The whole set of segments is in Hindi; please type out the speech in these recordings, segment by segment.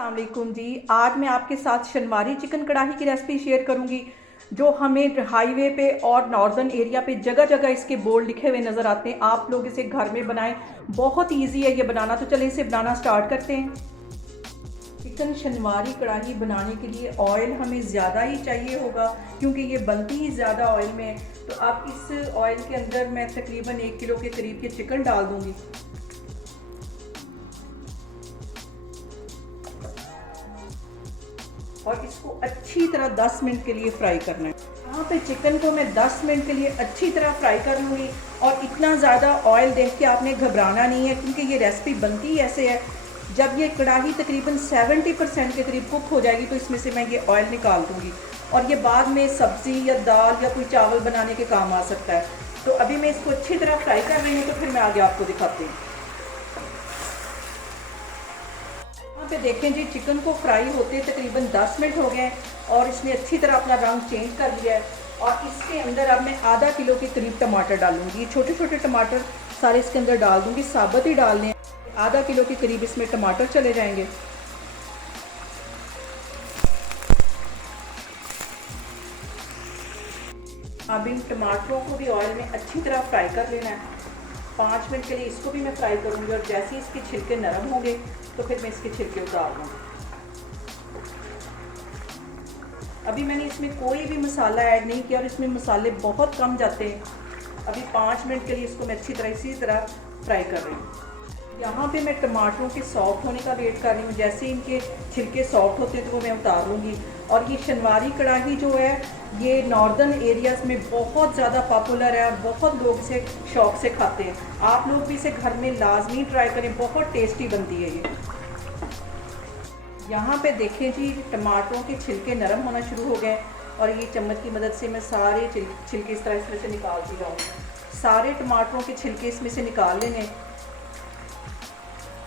अस्सलाम वालेकुम जी। आज मैं आपके साथ शनवारी चिकन कढ़ाई की रेसिपी शेयर करूंगी जो हमें हाईवे पे और नॉर्दर्न एरिया पे जगह जगह इसके बोर्ड लिखे हुए नज़र आते हैं। आप लोग इसे घर में बनाएं, बहुत इजी है ये बनाना। तो चलिए इसे बनाना स्टार्ट करते हैं। चिकन शनवारी कढ़ाई बनाने के लिए ऑयल हमें ज़्यादा ही चाहिए होगा क्योंकि ये बनती ही ज़्यादा ऑयल में है। तो अब इस ऑयल के अंदर मैं तकरीबन 1 किलो के करीब के चिकन डाल दूँगी और इसको अच्छी तरह 10 मिनट के लिए फ्राई करना है। यहाँ पे चिकन को मैं 10 मिनट के लिए अच्छी तरह फ्राई कर लूँगी। और इतना ज़्यादा ऑयल देख के आपने घबराना नहीं है क्योंकि ये रेसिपी बनती ही ऐसे है। जब ये कढ़ाई तकरीबन 70% के करीब कुक हो जाएगी तो इसमें से मैं ये ऑयल निकाल दूँगी और ये बाद में सब्ज़ी या दाल या कोई चावल बनाने के काम आ सकता है। तो अभी मैं इसको अच्छी तरह फ्राई कर रही हूँ, तो फिर मैं आगे आपको दिखाती हूँ। पे देखें जी, चिकन को फ्राई होते तकरीबन 10 मिनट हो गए और इसने अच्छी तरह अपना रंग चेंज कर लिया है। और इसके अंदर अब मैं आधा किलो के करीब टमाटर डालूंगी। छोटे छोटे टमाटर सारे इसके अंदर डाल दूंगी, साबुत ही डालने हैं। आधा किलो के करीब इसमें टमाटर चले जाएंगे। अब इन टमाटरों को भी ऑयल में अच्छी तरह फ्राई कर लेना है। 5 मिनट के लिए इसको भी मैं फ्राई करूंगी और जैसे ही इसके छिलके नरम होंगे तो फिर मैं इसके छिलके उतार दूँगी। अभी मैंने इसमें कोई भी मसाला ऐड नहीं किया और इसमें मसाले बहुत कम जाते हैं। अभी 5 मिनट के लिए इसको मैं अच्छी तरह इसी तरह फ्राई कर रही हूँ। यहाँ पे मैं टमाटरों के सॉफ्ट होने का वेट कर रही हूँ। जैसे इनके छिलके सॉफ्ट होते हैं तो वो मैं उतार लूँगी। और ये शनवारी कढ़ाई जो है ये नॉर्दर्न एरियाज़ में बहुत ज़्यादा पॉपुलर है और बहुत लोग इसे शौक़ से खाते हैं। आप लोग भी इसे घर में लाजमी ट्राई करें, बहुत टेस्टी बनती है ये। यहाँ पे देखें जी, टमाटरों के छिलके नरम होना शुरू हो गए और ये चम्मच की मदद से मैं सारे छिलके इस तरह इसमें से निकालती जाऊँगी। सारे टमाटरों के छिलके इसमें से निकाल लेने।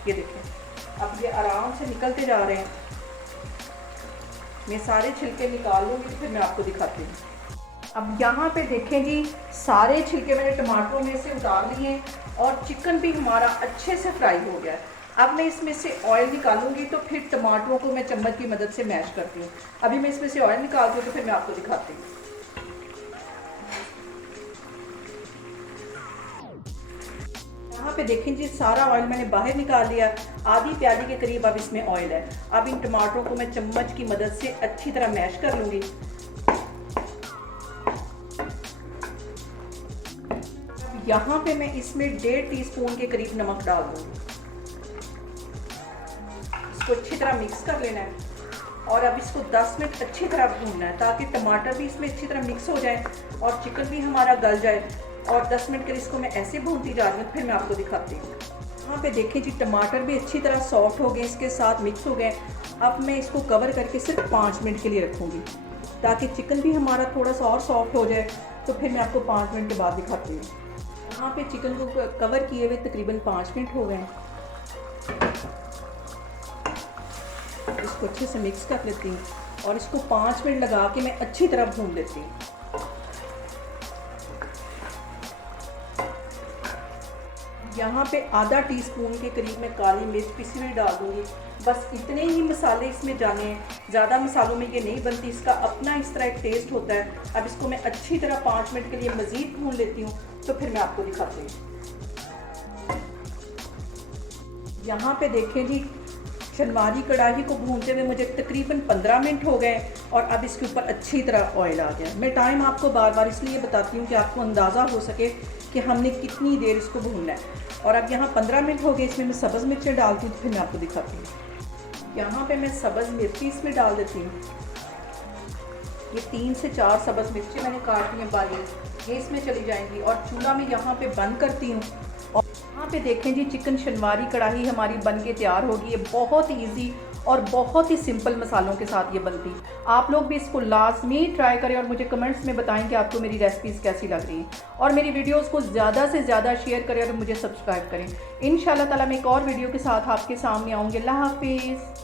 ये देखें, अब ये आराम से निकलते जा रहे हैं। मैं सारे छिलके निकाल लूँगी तो फिर मैं आपको दिखाती हूँ। अब यहाँ पे देखें जी, सारे छिलके मैंने टमाटरों में से उतार लिए और चिकन भी हमारा अच्छे से फ्राई हो गया है। अब मैं इसमें से ऑयल निकालूंगी तो फिर टमाटरों को मैं चम्मच की मदद से मैश करती हूँ। अभी मैं इसमें से ऑयल निकालती हूँ तो फिर मैं आपको दिखाती हूँ। यहाँ पे देखें जी, सारा ऑयल मैंने बाहर निकाल लिया। आधी प्याली के करीब अब इसमें ऑयल है। अब इन टमाटरों को मैं चम्मच की मदद से अच्छी तरह मैश कर लूँगी। यहाँ पे मैं इसमें 1.5 टीस्पून के करीब नमक डाल दूँगी। इसको अच्छी तरह मिक्स कर लेना है और अब इसको 10 मिनट अच्छी तरह भूनना है ताकि टमाटर भी इसमें अच्छी तरह मिक्स हो जाए और चिकन भी हमारा गल जाए। और 10 मिनट के लिए इसको मैं ऐसे भूनती जा रही हूँ, फिर मैं आपको दिखाती हूँ। यहाँ पे देखिए जी, टमाटर भी अच्छी तरह सॉफ्ट हो गए, इसके साथ मिक्स हो गए। अब मैं इसको कवर करके सिर्फ 5 मिनट के लिए रखूँगी ताकि चिकन भी हमारा थोड़ा सा और सॉफ्ट हो जाए। तो फिर मैं आपको 5 मिनट के बाद दिखाती हूँ। यहाँ पे चिकन को कवर किए हुए तकरीबन 5 मिनट हो गए। इसको अच्छे से मिक्स कर लेती हूँ और इसको 5 मिनट लगा के मैं अच्छी तरह भून लेती हूँ। यहाँ पे आधा टीस्पून के करीब मैं काली मिर्च पिसी हुई डाल दूँगी। बस इतने ही मसाले इसमें जाने हैं, ज़्यादा मसालों में ये नहीं बनती। इसका अपना इस तरह एक टेस्ट होता है। अब इसको मैं अच्छी तरह 5 मिनट के लिए मज़ीद भून लेती हूँ तो फिर मैं आपको दिखाती हूँ। यहाँ पे देखें जी, शनवारी कढ़ाई को भूनते हुए मुझे तकरीबन 15 मिनट हो गए और अब इसके ऊपर अच्छी तरह ऑयल आ गया। मैं टाइम आपको बार बार इसलिए बताती हूँ कि आपको अंदाज़ा हो सके कि हमने कितनी देर इसको भूनना है। और अब यहाँ 15 मिनट हो गए। इसमें मैं सब्ज़ मिर्चें डालती हूँ तो फिर मैं आपको दिखाती हूँ। यहाँ पे मैं सब्ज़ मिर्ची इसमें डाल देती हूँ। ये 3 से 4 सब्ज़ मिर्ची मैंने काट ली हैं बारीक, ये इसमें चली जाएंगी और चूल्हा में यहाँ पे बंद करती हूँ। और यहाँ पे देखें जी, चिकन शनवारी कढ़ाई हमारी बन के तैयार होगी। ये बहुत ईजी और बहुत ही सिंपल मसालों के साथ ये बनती। आप लोग भी इसको लाजमी ट्राई करें और मुझे कमेंट्स में बताएं कि आपको मेरी रेसिपीज़ कैसी लग रही हैं। और मेरी वीडियोस को ज़्यादा से ज़्यादा शेयर करें और मुझे सब्सक्राइब करें। इंशाल्लाह ताला मैं एक और वीडियो के साथ आपके सामने आऊँगी। अल्लाह हाफिज़।